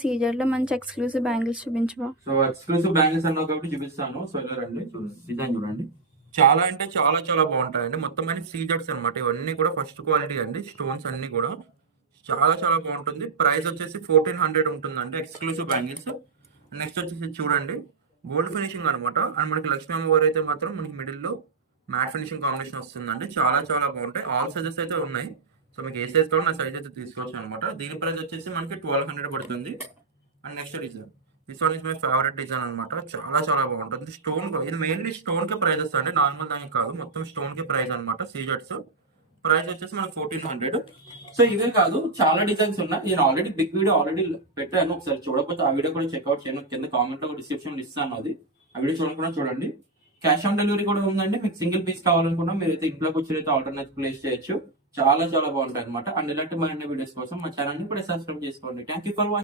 Caesar లో మంచి exclusive bangles చూపించవా? సో ఎక్స్క్లూసివ్ బ్యాంగిల్స్ అన్నావు కాబట్టి చూపిస్తాను. సో ఇలా రండి, చూడండి డిజైన్ చూడండి. చాలా అంటే చాలా చాలా బాగుంటాయండి. మొత్తం అన్ని సీజర్స్ అనమాట. ఇవన్నీ కూడా ఫస్ట్ క్వాలిటీ అండి. స్టోన్స్ అన్ని కూడా చాలా చాలా బాగుంటుంది. ప్రైస్ వచ్చేసి 1400 ఉంటుందండి ఎక్స్క్లూసివ్ బ్యాంగిల్స్. నెక్స్ట్ వచ్చేసి చూడండి గోల్డ్ ఫినిషింగ్ అనమాట. అండ్ మనకి లక్ష్మీ అమ్మవారు అయితే మాత్రం మనకి మిడిల్ లో మ్యాట్ ఫినిషింగ్ కాంబినేషన్ వస్తుందండి. చాలా చాలా బాగుంటాయి. ఆల్ సైజెస్ అయితే ఉన్నాయి. సో మీకు ఏ సైజ్ కావాలో నా సైజ్ అయితే తీసుకోవచ్చు అనమాట. దీని ప్రైస్ వచ్చేసి మనకి 1200 పడుతుంది. And next design, this one is my favourite design అనమాట. చాలా చాలా బాగుంటుంది. స్టోన్ ఇది మెయిన్లీ స్టోన్ కే ప్రైజెస్ అండి, నార్మల్ దానికి కాదు. మొత్తం స్టోన్ కే ప్రైస్ అనమాట. సీజర్స్ ప్రైస్ వచ్చేసి మనకి 1400. సో ఇవే కాదు, చాలా డిజైన్స్ ఉన్నాయి. నేను ఆల్రెడీ బిగ్ వీడియో ఆల్రెడీ పెట్టాను. ఒకసారి చూడకపోతే ఆ వీడియో కూడా చెక్అవుట్ చేయను. కింద కామెంట్ లో డిస్క్రిప్షన్ ఇస్తాను. అది ఆ వీడియో చూడకుండా చూడండి. క్యాష్ ఆన్ డెలివరీ కూడా ఉందండి. మీకు సింగిల్ పీస్ కావాలనుకున్నా మీరైతే ఇంట్లోకి వచ్చి అయితే ఆల్టర్నేట్ ప్లేస్ చేయొచ్చు. చాలా చాలా బాగుంటాయి అనమాట. అండ్ ఇలాంటి మరిన్ని వీడియోస్ కోసం మా ఛానల్ ని కూడా సబ్స్క్రైబ్ చేసుకోండి. Thank you for watching.